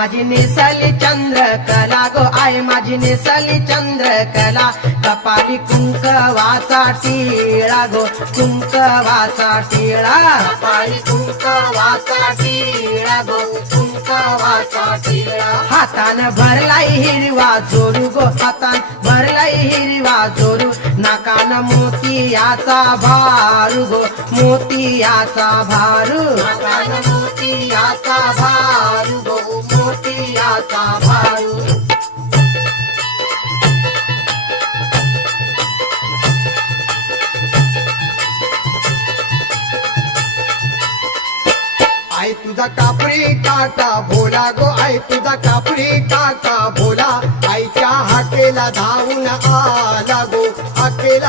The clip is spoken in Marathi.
माझी नेसली चंद्रकला गो आई माझी नेसली चंद्रकला कपाली कुंकवाचा टिळा गो कुंकवाचा टिळा कपाली कुंकवाचा टिळा गो कुंकवाचा टिळा हातान भरलाई हिरवा जोरू गो हातान भरलाई हिरवा जोरू नाकान मोतियाचा भारू गो मोतियाचा भारू नाकान मोतियाचा भारू गो मोतियाचा भारू आई तुझा कापरी काका भोला गो आई तुझा कापरी काका भोला आईच्या हाकेला धावून आला गो हाकेला